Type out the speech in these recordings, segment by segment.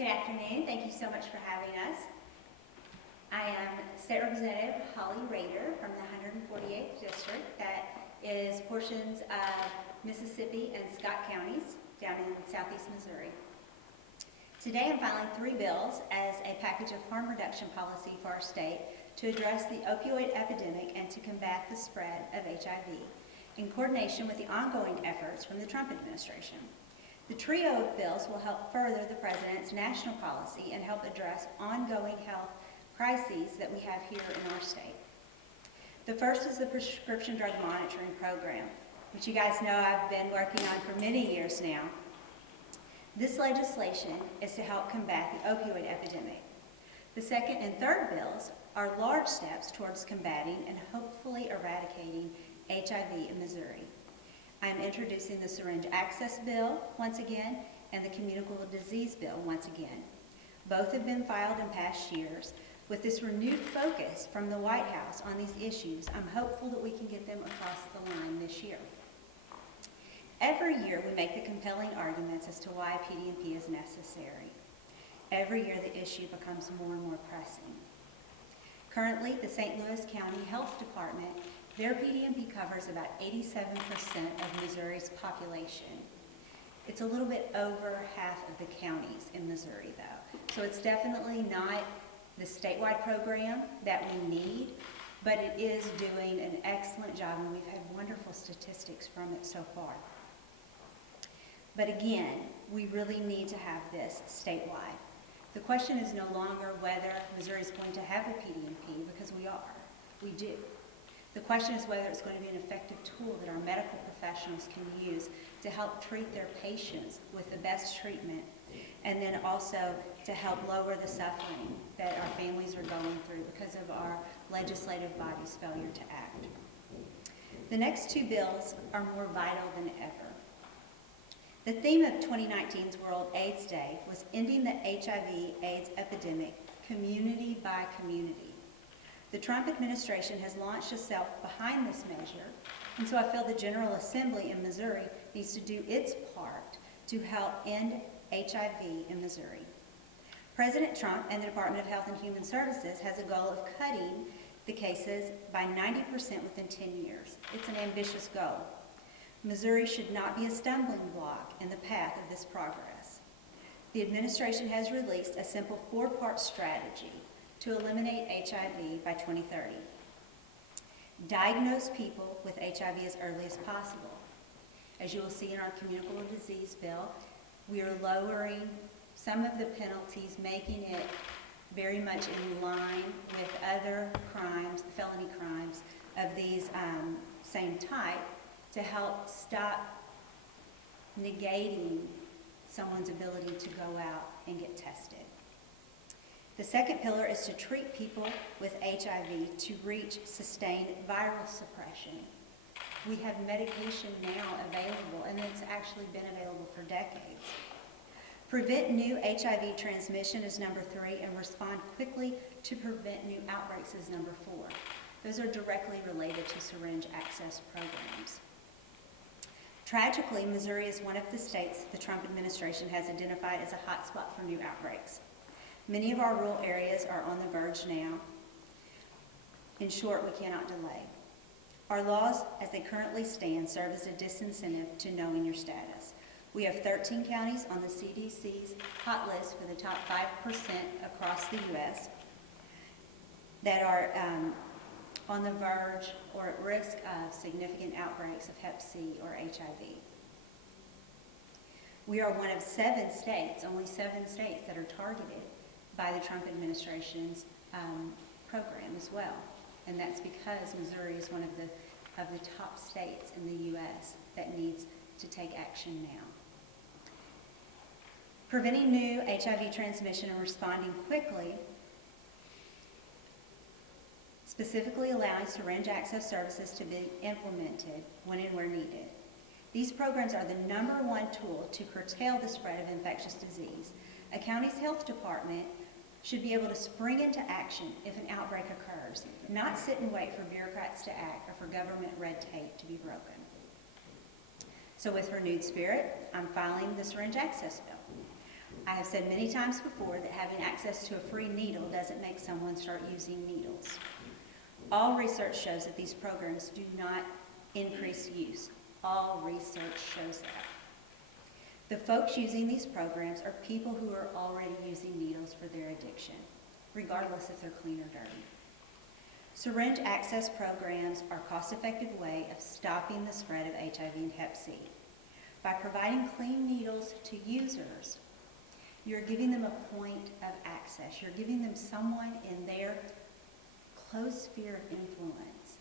Good afternoon. Thank you so much for having us. I am State Representative Holly Rehder from the 148th District. That is portions of Mississippi and Scott counties down in southeast Missouri. Today I'm filing 3 bills as a package of harm reduction policy for our state to address the opioid epidemic and to combat the spread of HIV in coordination with the ongoing efforts from the Trump administration. The trio of bills will help further the President's national policy and help address ongoing health crises that we have here in our state. The first is the Prescription Drug Monitoring Program, which you guys know I've been working on for many years now. This legislation is to help combat the opioid epidemic. The second and third bills are large steps towards combating and hopefully eradicating HIV in Missouri. I am introducing the Syringe Access Bill once again and the Communicable Disease Bill once again. Both have been filed in past years. With this renewed focus from the White House on these issues, I'm hopeful that we can get them across the line this year. Every year we make the compelling arguments as to why PD&P is necessary. Every year the issue becomes more and more pressing. Currently, the St. Louis County Health Department, their PD&P covers about 87% of Missouri's population. It's a little bit over half of the counties in Missouri, though. So it's definitely not the statewide program that we need, but it is doing an excellent job, and we've had wonderful statistics from it so far. But again, we really need to have this statewide. The question is no longer whether Missouri is going to have a PD&P, because we do. The question is whether it's going to be an effective tool that our medical professionals can use to help treat their patients with the best treatment, and then also to help lower the suffering that our families are going through because of our legislative body's failure to act. The next 2 bills are more vital than ever. The theme of 2019's World AIDS Day was ending the HIV/AIDS epidemic community by community. The Trump administration has launched itself behind this measure, and so I feel the General Assembly in Missouri needs to do its part to help end HIV in Missouri. President Trump and the Department of Health and Human Services has a goal of cutting the cases by 90% within 10 years. It's an ambitious goal. Missouri should not be a stumbling block in the path of this progress. The administration has released a simple 4-part strategy to eliminate HIV by 2030. Diagnose people with HIV as early as possible. As you will see in our Communicable Disease Bill, we are lowering some of the penalties, making it very much in line with other crimes, felony crimes of these same type, to help stop negating someone's ability to go out and get tested. The second pillar is to treat people with HIV to reach sustained viral suppression. We have medication now available, and it's actually been available for decades. Prevent new HIV transmission is number 3, and respond quickly to prevent new outbreaks is number 4. Those are directly related to syringe access programs. Tragically, Missouri is one of the states the Trump administration has identified as a hotspot for new outbreaks. Many of our rural areas are on the verge now. In short, we cannot delay. Our laws, as they currently stand, serve as a disincentive to knowing your status. We have 13 counties on the CDC's hot list for the top 5% across the U.S. that are on the verge or at risk of significant outbreaks of Hep C or HIV. We are one of 7 states, only 7 states, that are targeted by the Trump administration's program as well. And that's because Missouri is one of the top states in the U.S. that needs to take action now. Preventing new HIV transmission and responding quickly, specifically allowing syringe access services to be implemented when and where needed. These programs are the #1 tool to curtail the spread of infectious disease. A county's health department should be able to spring into action if an outbreak occurs, not sit and wait for bureaucrats to act or for government red tape to be broken. So with renewed spirit, I'm filing the syringe access bill. I have said many times before that having access to a free needle doesn't make someone start using needles. All research shows that these programs do not increase use. All research shows that. The folks using these programs are people who are already using needles for their addiction, regardless if they're clean or dirty. Syringe access programs are a cost-effective way of stopping the spread of HIV and Hep C. By providing clean needles to users, you're giving them a point of access. You're giving them someone in their close sphere of influence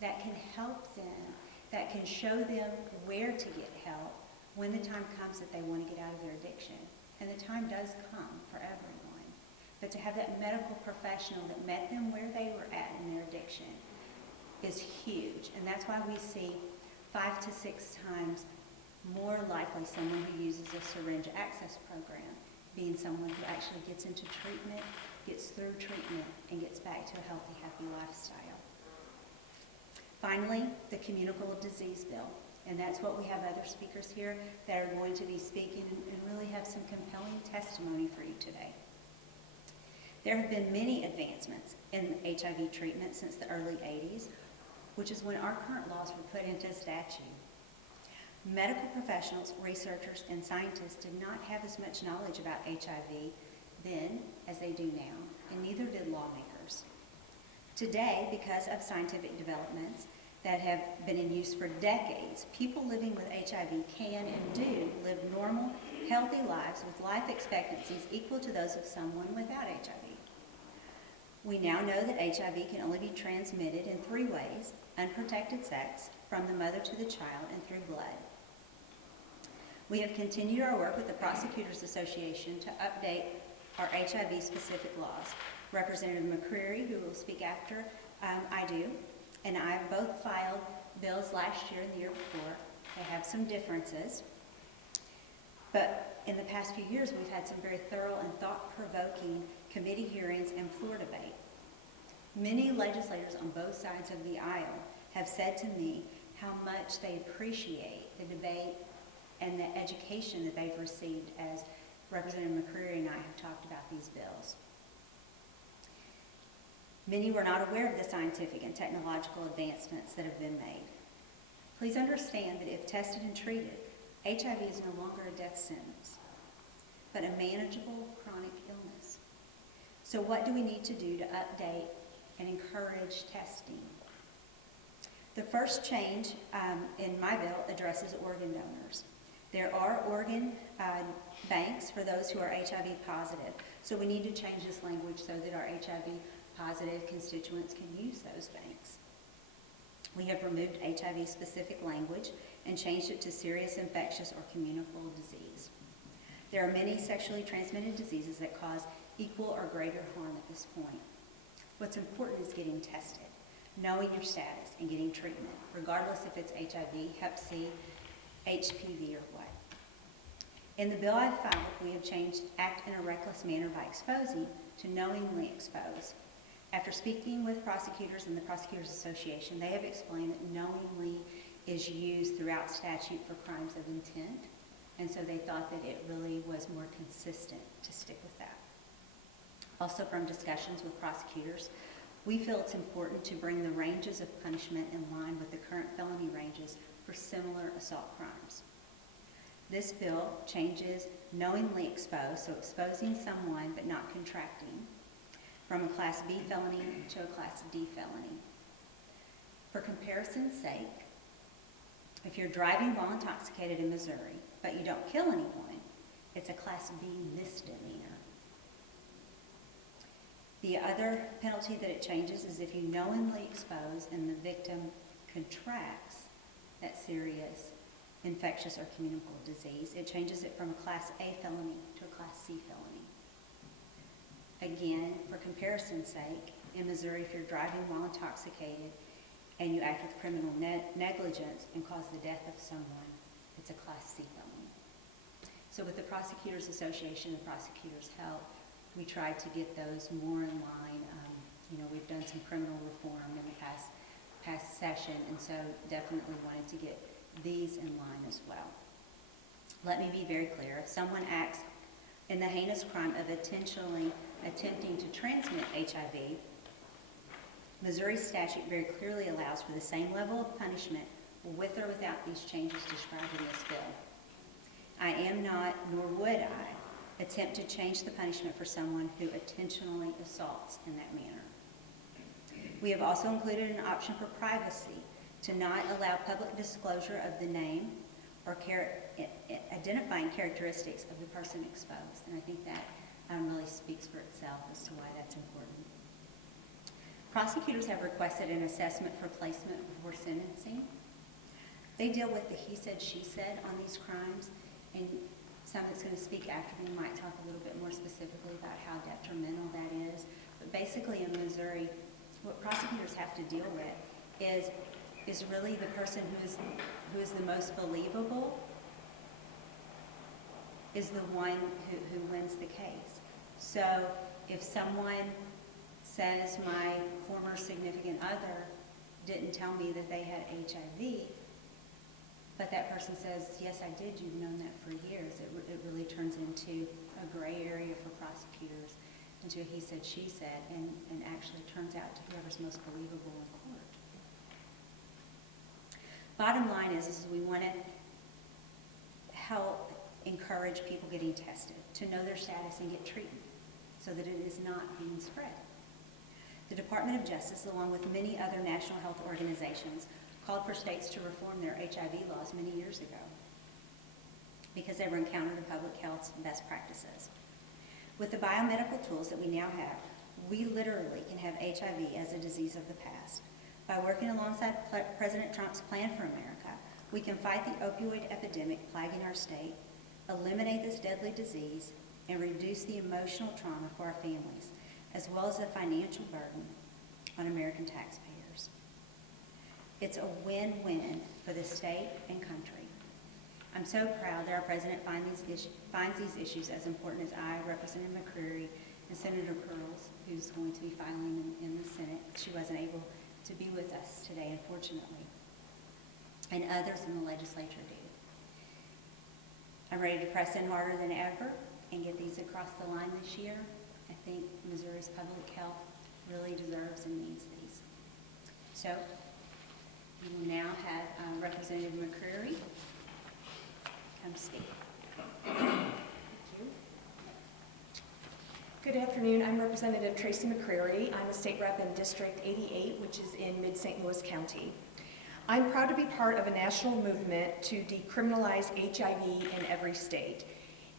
that can help them, that can show them where to get help when the time comes that they want to get out of their addiction. And the time does come for everyone. But to have that medical professional that met them where they were at in their addiction is huge. And that's why we see 5 to 6 times more likely someone who uses a syringe access program being someone who actually gets into treatment, gets through treatment, and gets back to a healthy, happy lifestyle. Finally, the communicable disease bill. And that's what we have other speakers here that are going to be speaking and really have some compelling testimony for you today. There have been many advancements in HIV treatment since the early 80s, which is when our current laws were put into statute. Medical professionals, researchers, and scientists did not have as much knowledge about HIV then as they do now, and neither did lawmakers. Today, because of scientific developments that have been in use for decades, people living with HIV can and do live normal, healthy lives with life expectancies equal to those of someone without HIV. We now know that HIV can only be transmitted in 3 ways: unprotected sex, from the mother to the child, and through blood. We have continued our work with the Prosecutors Association to update our HIV-specific laws. Representative McCreery, who will speak after I do, and I have both filed bills last year and the year before. They have some differences, but in the past few years, we've had some very thorough and thought-provoking committee hearings and floor debate. Many legislators on both sides of the aisle have said to me how much they appreciate the debate and the education that they've received as Representative McCreery and I have talked about these bills. Many were not aware of the scientific and technological advancements that have been made. Please understand that if tested and treated, HIV is no longer a death sentence, but a manageable chronic illness. So what do we need to do to update and encourage testing? The first change in my bill addresses organ donors. There are organ banks for those who are HIV positive, so we need to change this language so that our HIV positive constituents can use those banks. We have removed HIV-specific language and changed it to serious infectious or communicable disease. There are many sexually transmitted diseases that cause equal or greater harm at this point. What's important is getting tested, knowing your status, and getting treatment, regardless if it's HIV, Hep C, HPV, or what. In the bill I filed, we have changed act in a reckless manner by exposing to knowingly expose. After speaking with prosecutors and the Prosecutors Association, they have explained that knowingly is used throughout statute for crimes of intent, and so they thought that it really was more consistent to stick with that. Also, from discussions with prosecutors, we feel it's important to bring the ranges of punishment in line with the current felony ranges for similar assault crimes. This bill changes knowingly expose, so exposing someone but not contracting, from a Class B felony to a Class D felony. For comparison's sake, if you're driving while intoxicated in Missouri, but you don't kill anyone, it's a Class B misdemeanor. The other penalty that it changes is if you knowingly expose and the victim contracts that serious infectious or communicable disease, it changes it from a Class A felony to a Class C felony. Again, for comparison's sake, in Missouri, if you're driving while intoxicated and you act with criminal negligence and cause the death of someone, it's a Class C felony. So with the Prosecutors Association and prosecutors' help, we tried to get those more in line. We've done some criminal reform in the past session, and so definitely wanted to get these in line as well. Let me be very clear. If someone acts in the heinous crime of intentionally attempting to transmit HIV, Missouri's statute very clearly allows for the same level of punishment with or without these changes described in this bill. I am not, nor would I, attempt to change the punishment for someone who intentionally assaults in that manner. We have also included an option for privacy to not allow public disclosure of the name or identifying characteristics of the person exposed. And I think that really speaks for itself as to why that's important. Prosecutors have requested an assessment for placement before sentencing. They deal with the he said, she said on these crimes, and some that's going to speak after me might talk a little bit more specifically about how detrimental that is. But basically in Missouri, what prosecutors have to deal with is really the person who is the most believable is the one who wins the case. So if someone says my former significant other didn't tell me that they had HIV, but that person says, yes, I did, you've known that for years, it really turns into a gray area for prosecutors, into a he said, she said, and actually turns out to whoever's most believable in court. Bottom line is we want to help encourage people getting tested, to know their status and get treatment, so that it is not being spread. The Department of Justice, along with many other national health organizations, called for states to reform their HIV laws many years ago because they were encountering public health best practices. With the biomedical tools that we now have, we literally can have HIV as a disease of the past. By working alongside President Trump's Plan for America, we can fight the opioid epidemic plaguing our state, eliminate this deadly disease, and reduce the emotional trauma for our families, as well as the financial burden on American taxpayers. It's a win-win for the state and country. I'm so proud that our president finds these issues as important as I, Representative McCreery, and Senator Curls, who's going to be filing in the Senate. She wasn't able to be with us today, unfortunately, and others in the legislature do. I'm ready to press in harder than ever and get these across the line this year. I think Missouri's public health really deserves and needs these. So we will now have Representative McCreery come speak. Thank you. Good afternoon. I'm Representative Tracy McCreery. I'm a state rep in District 88, which is in mid-St. Louis County. I'm proud to be part of a national movement to decriminalize HIV in every state.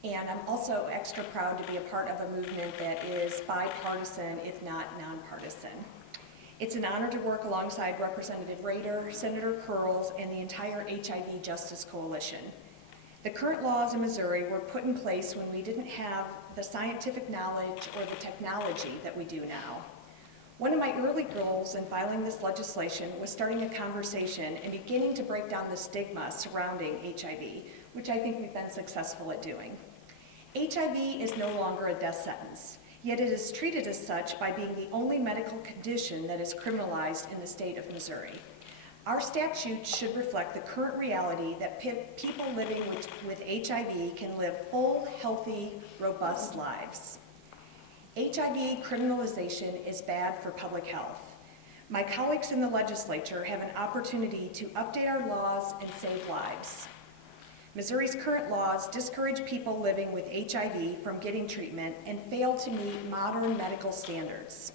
And I'm also extra proud to be a part of a movement that is bipartisan, if not nonpartisan. It's an honor to work alongside Representative Rehder, Senator Curls, and the entire HIV Justice Coalition. The current laws in Missouri were put in place when we didn't have the scientific knowledge or the technology that we do now. One of my early goals in filing this legislation was starting a conversation and beginning to break down the stigma surrounding HIV, which I think we've been successful at doing. HIV is no longer a death sentence, yet it is treated as such by being the only medical condition that is criminalized in the state of Missouri. Our statute should reflect the current reality that people living with HIV can live full, healthy, robust lives. HIV criminalization is bad for public health. My colleagues in the legislature have an opportunity to update our laws and save lives. Missouri's current laws discourage people living with HIV from getting treatment and fail to meet modern medical standards.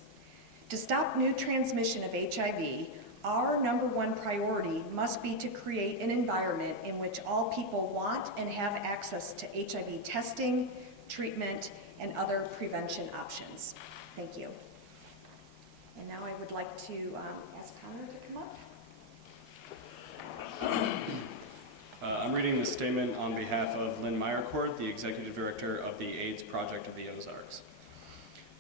To stop new transmission of HIV, our #1 priority must be to create an environment in which all people want and have access to HIV testing, treatment, and other prevention options. Thank you. And now I would like to ask Connor to come up. I'm reading this statement on behalf of Lynn Meyercord, the Executive Director of the AIDS Project of the Ozarks.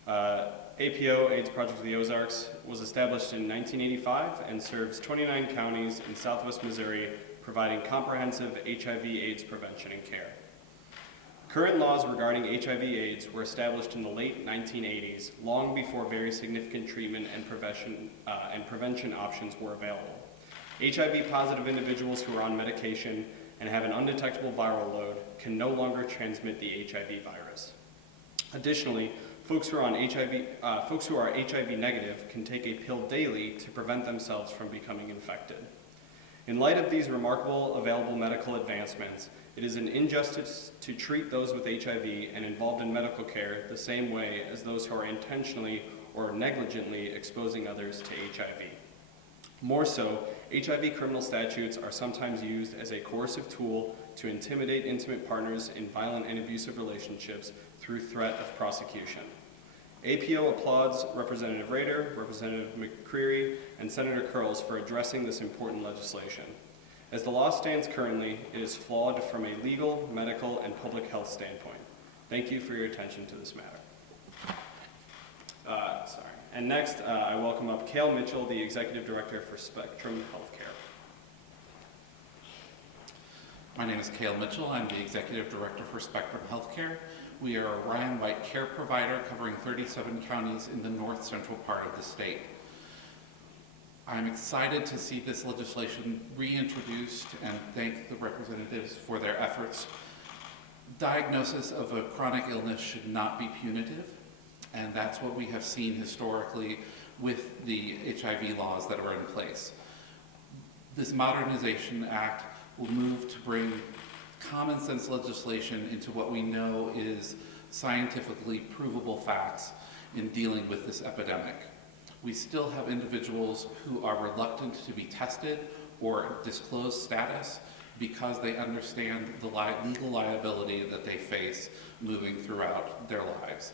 APO, AIDS Project of the Ozarks, was established in 1985 and serves 29 counties in southwest Missouri, providing comprehensive HIV/AIDS prevention and care. Current laws regarding HIV/AIDS were established in the late 1980s, long before very significant treatment and prevention options were available. HIV-positive individuals who are on medication and have an undetectable viral load can no longer transmit the HIV virus. Additionally, folks who are HIV negative can take a pill daily to prevent themselves from becoming infected. In light of these remarkable available medical advancements, it is an injustice to treat those with HIV and involved in medical care the same way as those who are intentionally or negligently exposing others to HIV. More so, HIV criminal statutes are sometimes used as a coercive tool to intimidate intimate partners in violent and abusive relationships through threat of prosecution. APO applauds Representative Rehder, Representative McCreery, and Senator Curls for addressing this important legislation. As the law stands currently, it is flawed from a legal, medical, and public health standpoint. Thank you for your attention to this matter. And next, I welcome up Cale Mitchell, the Executive Director for Spectrum Healthcare. My name is Cale Mitchell. I'm the Executive Director for Spectrum Healthcare. We are a Ryan White care provider covering 37 counties in the north central part of the state. I'm excited to see this legislation reintroduced and thank the representatives for their efforts. Diagnosis of a chronic illness should not be punitive, and that's what we have seen historically with the HIV laws that are in place. This Modernization Act will move to bring common sense legislation into what we know is scientifically provable facts in dealing with this epidemic. We still have individuals who are reluctant to be tested or disclose status because they understand the legal liability that they face moving throughout their lives.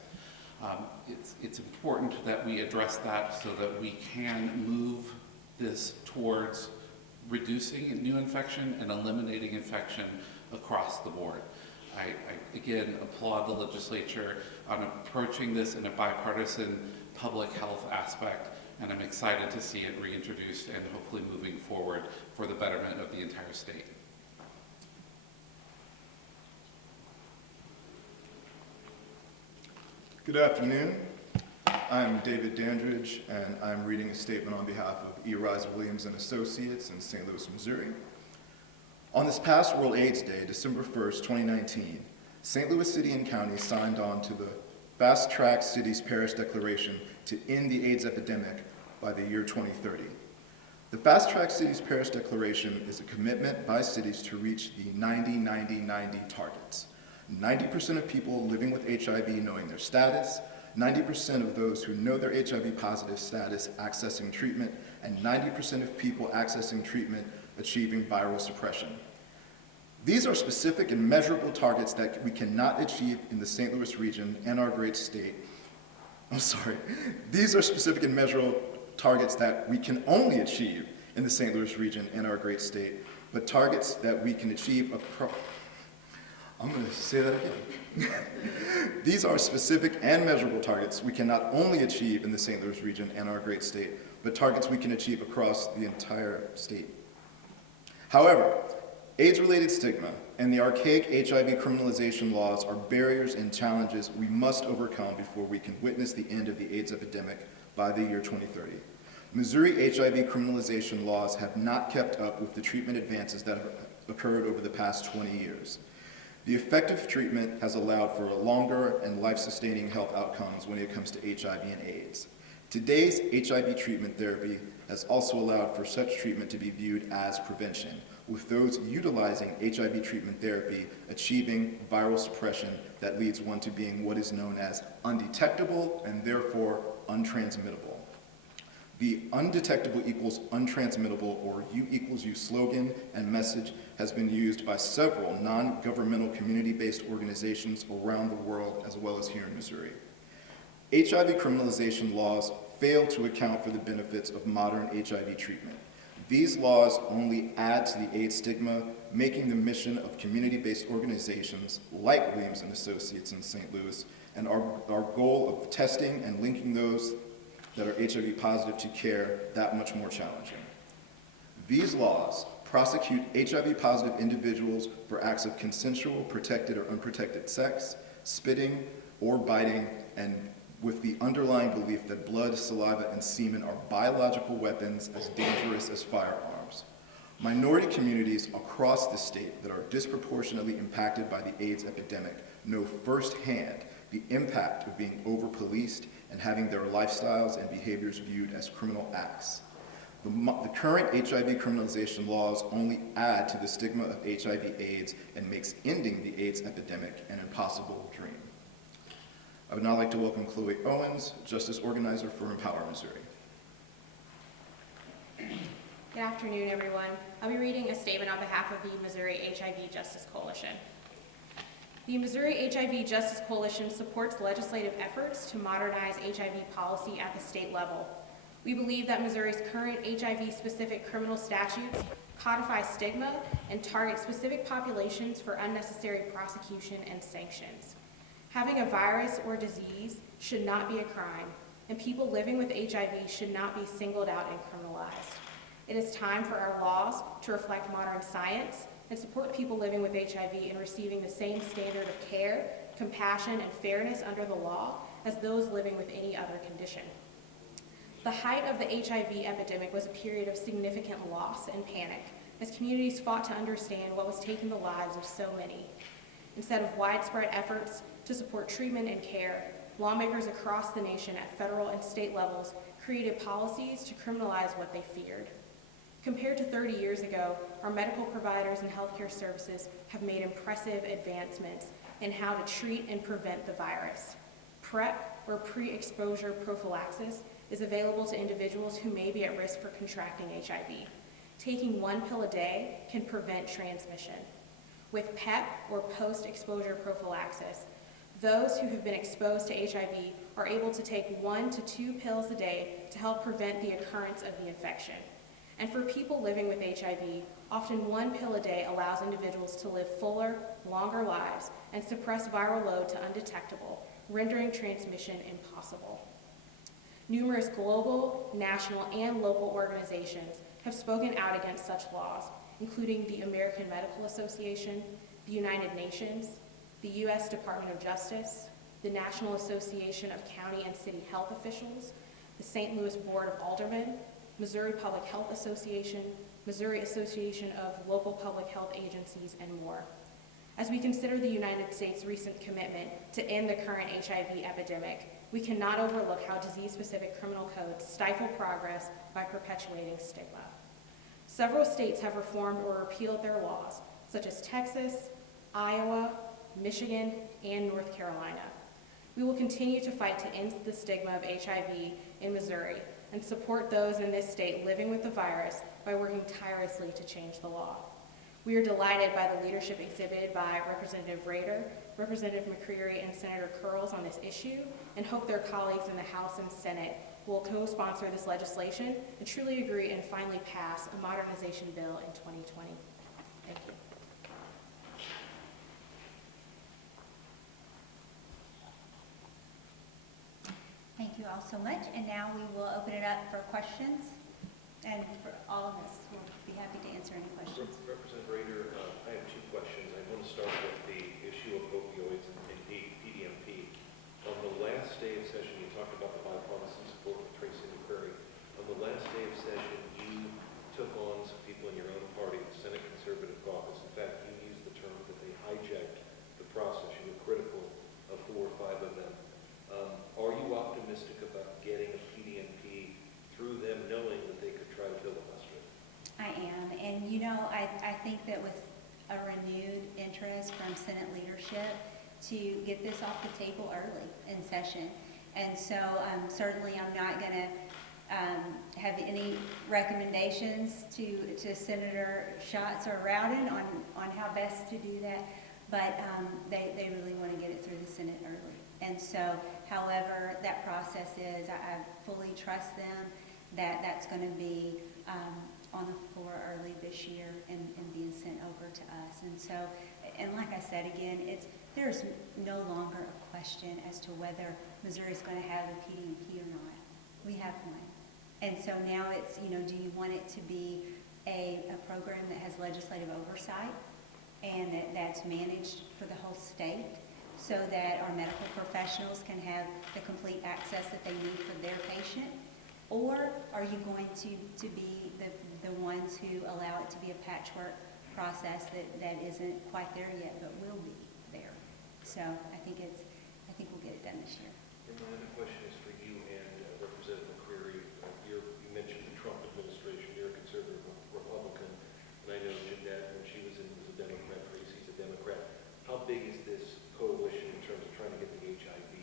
It's important that we address that so that we can move this towards reducing new infection and eliminating infection across the board. I again applaud the legislature on approaching this in a bipartisan public health aspect, and I'm excited to see it reintroduced and hopefully moving forward for the betterment of the entire state. Good afternoon. I'm David Dandridge, and I'm reading a statement on behalf of E. Rise Williams and Associates in St. Louis, Missouri. On this past World AIDS Day, December 1st, 2019, St. Louis City and County signed on to the Fast Track Cities Parish Declaration to end the AIDS epidemic by the year 2030. The Fast Track Cities Parish Declaration is a commitment by cities to reach the 90-90-90 targets. 90% of people living with HIV knowing their status, 90% of those who know their HIV positive status accessing treatment, and 90% of people accessing treatment achieving viral suppression. These are specific and measurable targets that we cannot achieve in the St. Louis region and our great state. These are specific and measurable targets that we can only achieve in the St. Louis region and our great state, but targets that we can achieve across. I'm going to say that again. These are specific and measurable targets we can not only achieve in the St. Louis region and our great state, but targets we can achieve across the entire state. However, AIDS-related stigma and the archaic HIV criminalization laws are barriers and challenges we must overcome before we can witness the end of the AIDS epidemic by the year 2030. Missouri HIV criminalization laws have not kept up with the treatment advances that have occurred over the past 20 years. The effective treatment has allowed for longer and life-sustaining health outcomes when it comes to HIV and AIDS. Today's HIV treatment therapy has also allowed for such treatment to be viewed as prevention, with those utilizing HIV treatment therapy achieving viral suppression that leads one to being what is known as undetectable and therefore untransmittable. The undetectable equals untransmittable, or U equals U slogan and message has been used by several non-governmental community-based organizations around the world as well as here in Missouri. HIV criminalization laws fail to account for the benefits of modern HIV treatment. These laws only add to the AIDS stigma, making the mission of community-based organizations like Williams and Associates in St. Louis and our goal of testing and linking those that are HIV positive to care that much more challenging. These laws prosecute HIV positive individuals for acts of consensual, protected, or unprotected sex, spitting, or biting, and with the underlying belief that blood, saliva, and semen are biological weapons as dangerous as firearms. Minority communities across the state that are disproportionately impacted by the AIDS epidemic know firsthand the impact of being over-policed and having their lifestyles and behaviors viewed as criminal acts. The current HIV criminalization laws only add to the stigma of HIV/AIDS and makes ending the AIDS epidemic an impossible dream. I would now like to welcome Chloe Owens, Justice Organizer for Empower Missouri. Good afternoon, everyone. I'll be reading a statement on behalf of the Missouri HIV Justice Coalition. The Missouri HIV Justice Coalition supports legislative efforts to modernize HIV policy at the state level. We believe that Missouri's current HIV-specific criminal statutes codify stigma and target specific populations for unnecessary prosecution and sanctions. Having a virus or disease should not be a crime, and people living with HIV should not be singled out and criminalized. It is time for our laws to reflect modern science and support people living with HIV in receiving the same standard of care, compassion, and fairness under the law as those living with any other condition. The height of the HIV epidemic was a period of significant loss and panic as communities fought to understand what was taking the lives of so many. Instead of widespread efforts to support treatment and care, lawmakers across the nation at federal and state levels created policies to criminalize what they feared. Compared to 30 years ago, our medical providers and healthcare services have made impressive advancements in how to treat and prevent the virus. PrEP, or pre-exposure prophylaxis, is available to individuals who may be at risk for contracting HIV. Taking one pill a day can prevent transmission. With PEP, or post-exposure prophylaxis, those who have been exposed to HIV are able to take 1 to 2 pills a day to help prevent the occurrence of the infection. And for people living with HIV, often 1 pill a day allows individuals to live fuller, longer lives and suppress viral load to undetectable, rendering transmission impossible. Numerous global, national, and local organizations have spoken out against such laws, including the American Medical Association, the United Nations, the U.S. Department of Justice, the National Association of County and City Health Officials, the St. Louis Board of Aldermen, Missouri Public Health Association, Missouri Association of Local Public Health Agencies, and more. As we consider the United States' recent commitment to end the current HIV epidemic, we cannot overlook how disease-specific criminal codes stifle progress by perpetuating stigma. Several states have reformed or repealed their laws, such as Texas, Iowa, Michigan, and North Carolina. We will continue to fight to end the stigma of HIV in Missouri and support those in this state living with the virus by working tirelessly to change the law. We are delighted by the leadership exhibited by Representative Rehder, Representative McCreery, and Senator Curls on this issue, and hope their colleagues in the House and Senate will co-sponsor this legislation and truly agree and finally pass a modernization bill in 2020. Thank you. Thank you all so much, and now we will open it up for questions, and for all of us, we'll be happy to answer any questions. Representative Rehder, I have 2 questions. I want to start with the issue of opioids and PDMP. On the last day of session, you talked about the bipartisan support with Tracy McCreery. On the last day of session, you took on some people in your own party, the Senate Conservative Caucus. In fact, you used the term that they hijacked the process. You were critical of 4 or 5 of them. Are you optimistic about getting a PDMP through them, knowing that they could try to filibuster? I am, and you know, I think that with a renewed interest from Senate leadership to get this off the table early in session. And so certainly I'm not going to have any recommendations to Senator Schatz or Rowden on how best to do that, but they really want to get it through the Senate early. And so, however that process is, I fully trust them that that's going to be on the floor early this year and being sent over to us. And so, and like I said again, there's no longer a question as to whether Missouri is going to have a PDMP or not. We have one. And so now it's, you know, do you want it to be a program that has legislative oversight and that's managed for the whole state, so that our medical professionals can have the complete access that they need for their patient? Or are you going to be the ones who allow it to be a patchwork process that isn't quite there yet, but will be there? So I think we'll get done this year. And my other question is for you and Representative McCreery. You mentioned the Trump administration. You're a conservative Republican, and I know Jeanette, when she was a Democrat, Tracy's a Democrat. How big is this coalition in terms of trying to get the HIV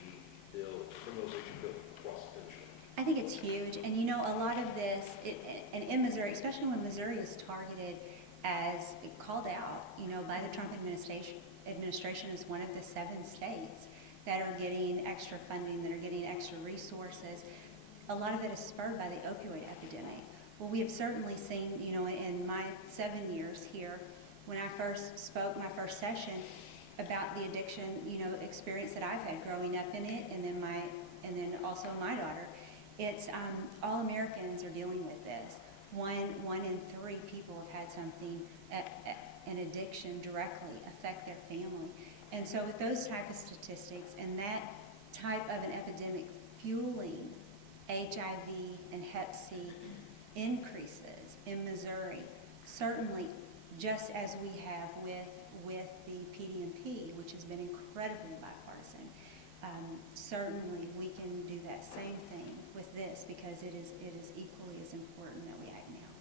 bill, criminalization bill, across the country? I think it's huge, and you know, a lot of this, and in Missouri, especially when Missouri was targeted as called out, you know, by the Trump administration as one of the 7 states that are getting extra funding, that are getting extra resources. A lot of it is spurred by the opioid epidemic. Well, we have certainly seen, you know, in my 7 years here, when I first spoke my first session about the addiction, you know, experience that I've had growing up in it, and then also my daughter. It's all Americans are dealing with this. One in 3 people have had something, an addiction directly affect their family. And so with those type of statistics and that type of an epidemic fueling HIV and Hep C increases in Missouri, certainly just as we have with the PDMP, which has been incredibly bipartisan, certainly we can do that same thing with this because it is equally as important that we act now.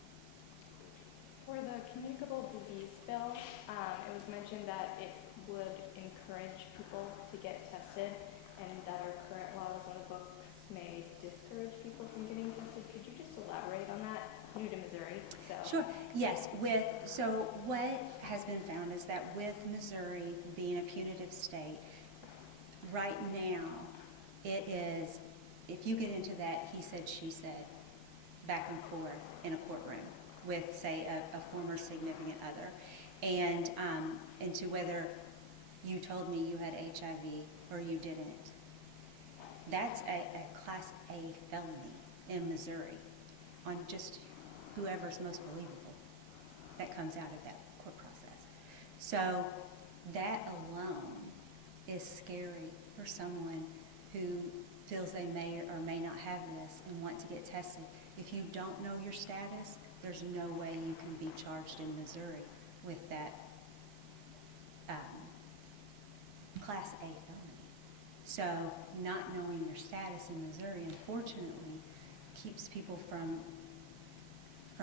For the communicable disease bill, it was mentioned that it would encourage people to get tested and that our current laws on the books may discourage people from getting tested. Could you just elaborate on that? New to Missouri, so. Sure, yes. So what has been found is that with Missouri being a punitive state, right now it is, if you get into that he said, she said, back and forth in a courtroom with, say, a former significant other, and into whether you told me you had HIV or you didn't. That's a Class A felony in Missouri on just whoever's most believable that comes out of that court process. So that alone is scary for someone who feels they may or may not have this and want to get tested. If you don't know your status, there's no way you can be charged in Missouri with that Class A felony. So not knowing your status in Missouri, unfortunately, keeps people from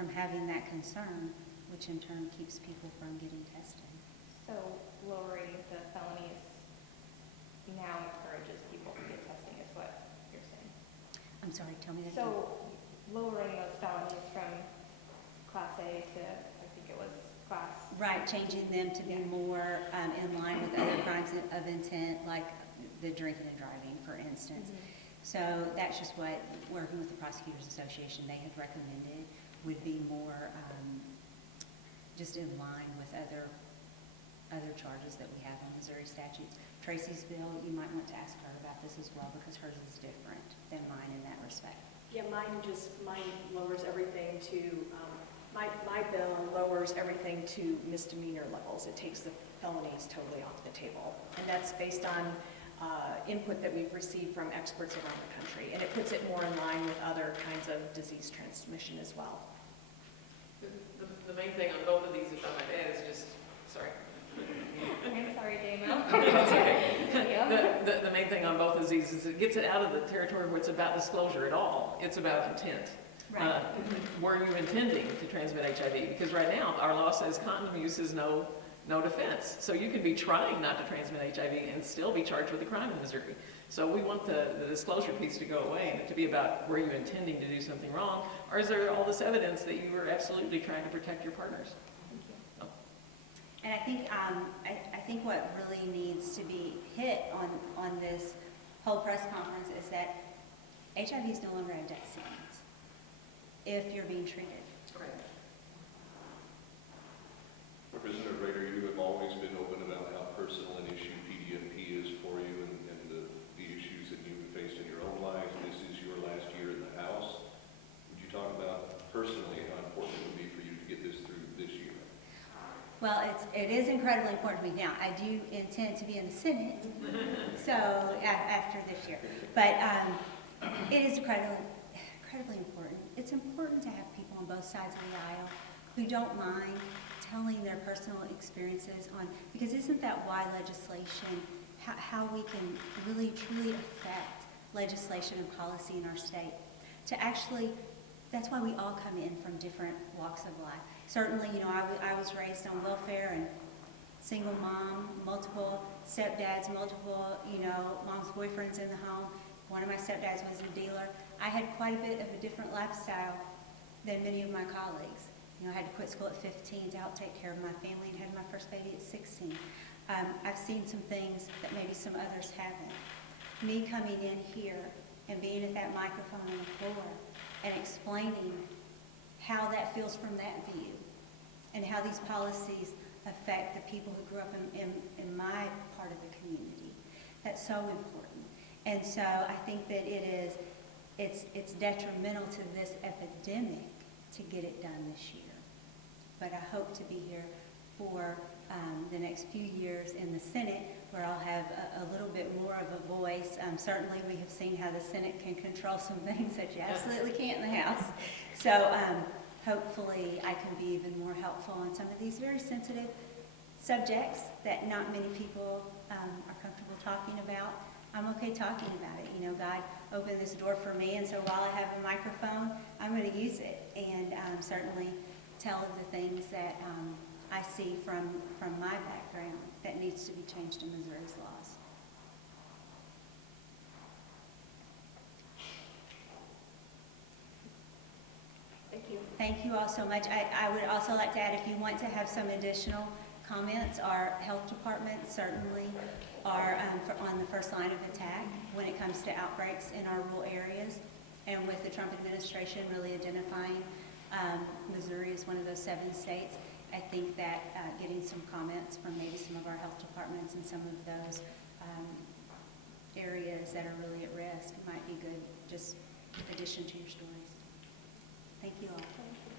having that concern, which in turn keeps people from getting tested. So lowering the felonies now encourages people to get testing is what you're saying? I'm sorry, tell me that again. So lowering those felonies from Class A to, I think it was Class... Right, changing them to be more in line with other crimes of intent, like the drinking and driving, for instance. So that's just what, working with the Prosecutors Association, they had recommended would be more just in line with other charges that we have on Missouri statutes. Tracy's bill, you might want to ask her about this as well because hers is different than mine in that respect. Yeah, mine lowers everything to, my bill lowers everything to misdemeanor levels. It takes the felonies totally off the table. And that's based on input that we've received from experts around the country. And it puts it more in line with other kinds of disease transmission as well. The main thing on both of these, if I might add, is just, sorry. I'm sorry, Damo. That's okay. The main thing on both of these is it gets it out of the territory where it's about disclosure at all. It's about intent. Right. Were you intending to transmit HIV? Because right now, our law says condom use is no defense. So you can be trying not to transmit HIV and still be charged with a crime in Missouri. So we want the disclosure piece to go away and it to be about were you intending to do something wrong, or is there all this evidence that you were absolutely trying to protect your partners? Thank you. Oh. And I think I think what really needs to be hit on this whole press conference is that HIV is no longer a death sentence if you're being treated. Right. Representative Rehder, you have always been open about how personal an issue PDMP is for you and the issues that you've faced in your own life. This is your last year in the House. Would you talk about personally how important it would be for you to get this through this year? Well, it is incredibly important to me now. I do intend to be in the Senate, so after this year. But it is incredibly important. It's important to have people on both sides of the aisle who don't mind telling their personal experiences on, because isn't that why legislation how we can really truly affect legislation and policy in our state. To actually, that's why we all come in from different walks of life. Certainly, you know, I was raised on welfare and single mom, multiple stepdads, multiple, you know, mom's boyfriends in the home. One of my stepdads was a dealer. I had quite a bit of a different lifestyle than many of my colleagues. You know, I had to quit school at 15 to help take care of my family and had my first baby at 16. I've seen some things that maybe some others haven't. Me coming in here and being at that microphone on the floor and explaining how that feels from that view and how these policies affect the people who grew up in my part of the community. That's so important. And so I think that it's detrimental to this epidemic to get it done this year. But I hope to be here for the next few years in the Senate, where I'll have a little bit more of a voice. Certainly we have seen how the Senate can control some things that you absolutely can't in the House. So hopefully I can be even more helpful on some of these very sensitive subjects that not many people are comfortable talking about. I'm okay talking about it. You know, God opened this door for me, and so while I have a microphone, I'm going to use it and certainly tell of the things that I see from my background that needs to be changed in Missouri's laws. Thank you. Thank you all so much. I would also like to add, if you want to have some additional comments, our health department certainly are on the first line of attack when it comes to outbreaks in our rural areas. And with the Trump administration really identifying Missouri as one of those 7 states, I think that getting some comments from maybe some of our health departments in some of those areas that are really at risk might be good, just addition to your stories.